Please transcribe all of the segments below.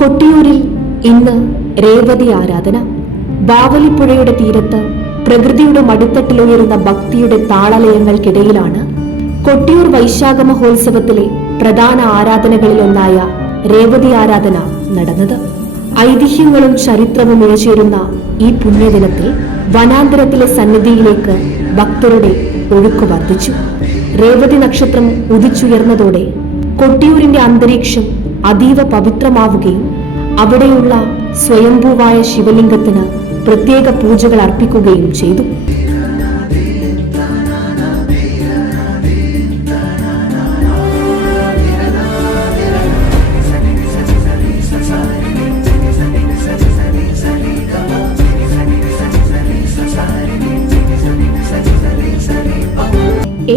കൊട്ടിയൂരിൽ ഇന്ന് രേവതി ആരാധന. ബാവലിപ്പുഴയുടെ തീരത്ത് പ്രകൃതിയുടെ മടിത്തട്ടിലുയരുന്ന ഭക്തിയുടെ താളലയങ്ങൾക്കിടയിലാണ് കൊട്ടിയൂർ വൈശാഖ മഹോത്സവത്തിലെ പ്രധാന ആരാധനകളിലൊന്നായ രേവതി ആരാധന നടന്നത്. ഐതിഹ്യങ്ങളും ചരിത്രവും ഇഴചേരുന്ന ഈ പുണ്യദിനത്തിൽ വനാന്തരത്തിലെ സന്നിധിയിലേക്ക് ഭക്തരുടെ ഒഴുക്ക് വർദ്ധിച്ചു. രേവതി നക്ഷത്രം ഉദിച്ചുയർന്നതോടെ കൊട്ടിയൂരിന്റെ അന്തരീക്ഷം അതീവ പവിത്രമാവുകയും അവിടെയുള്ള സ്വയംഭൂവായ ശിവലിംഗത്തിന് പ്രത്യേക പൂജകൾ അർപ്പിക്കുകയും ചെയ്തു.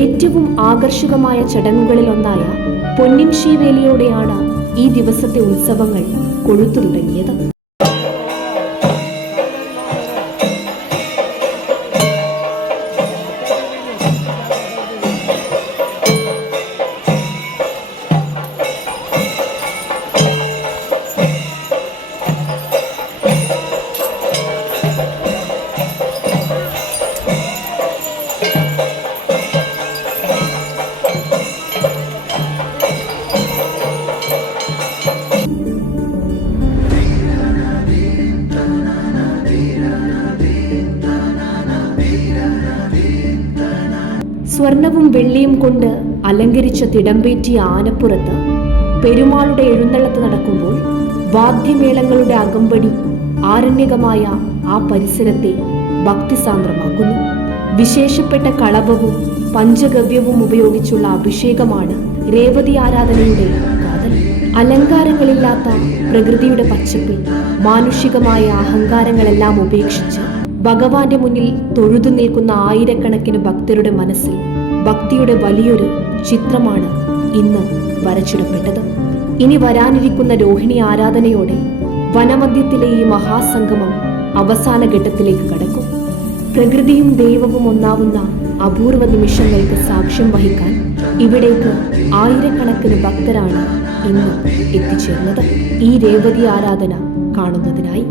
ഏറ്റവും ആകർഷകമായ ചടങ്ങുകളിലൊന്നായ പൊന്നിൻ ശീവേലിയോടെയാണ് ഈ ദിവസത്തെ ഉത്സവങ്ങൾ കൊഴുത്തു തുടങ്ങിയത്. സ്വർണവും വെള്ളിയും കൊണ്ട് അലങ്കരിച്ച തിടമ്പേറ്റിയ ആനപ്പുറത്ത് പെരുമാളുടെ എഴുന്നള്ളത്ത് നടക്കുമ്പോൾ വാദ്യമേളങ്ങളുടെ അകമ്പടി ആരണ്യകമായ ആ പരിസരത്തെ ഭക്തിസാന്ദ്രമാക്കുന്നു. വിശേഷപ്പെട്ട കളഭവും പഞ്ചഗവ്യവും ഉപയോഗിച്ചുള്ള അഭിഷേകമാണ് രേവതി ആരാധനയുടെ കാതൽ. അലങ്കാരങ്ങളില്ലാത്ത പ്രകൃതിയുടെ പച്ചപ്പിൽ മാനുഷികമായ അഹങ്കാരങ്ങളെല്ലാം ഉപേക്ഷിച്ച് ഭഗവാന്റെ മുന്നിൽ തൊഴുതു നിൽക്കുന്ന ആയിരക്കണക്കിന് ഭക്തരുടെ മനസ്സിൽ ഭക്തിയുടെ വലിയൊരു ചിത്രമാണ് ഇന്ന് വരച്ചിടപ്പെട്ടത്. ഇനി വരാനിരിക്കുന്ന രോഹിണി ആരാധനയോടെ വനമധ്യത്തിലെ ഈ മഹാസംഗമം അവസാന ഘട്ടത്തിലേക്ക് കടക്കും. പ്രകൃതിയും ദൈവവും ഒന്നാവുന്ന അപൂർവ നിമിഷങ്ങൾക്ക് സാക്ഷ്യം വഹിക്കാൻ ഇവിടേക്ക് ആയിരക്കണക്കിന് ഭക്തരാണ് ഇന്ന് എത്തിച്ചേർന്നത് ഈ രേവതി ആരാധന കാണുന്നതിനായി.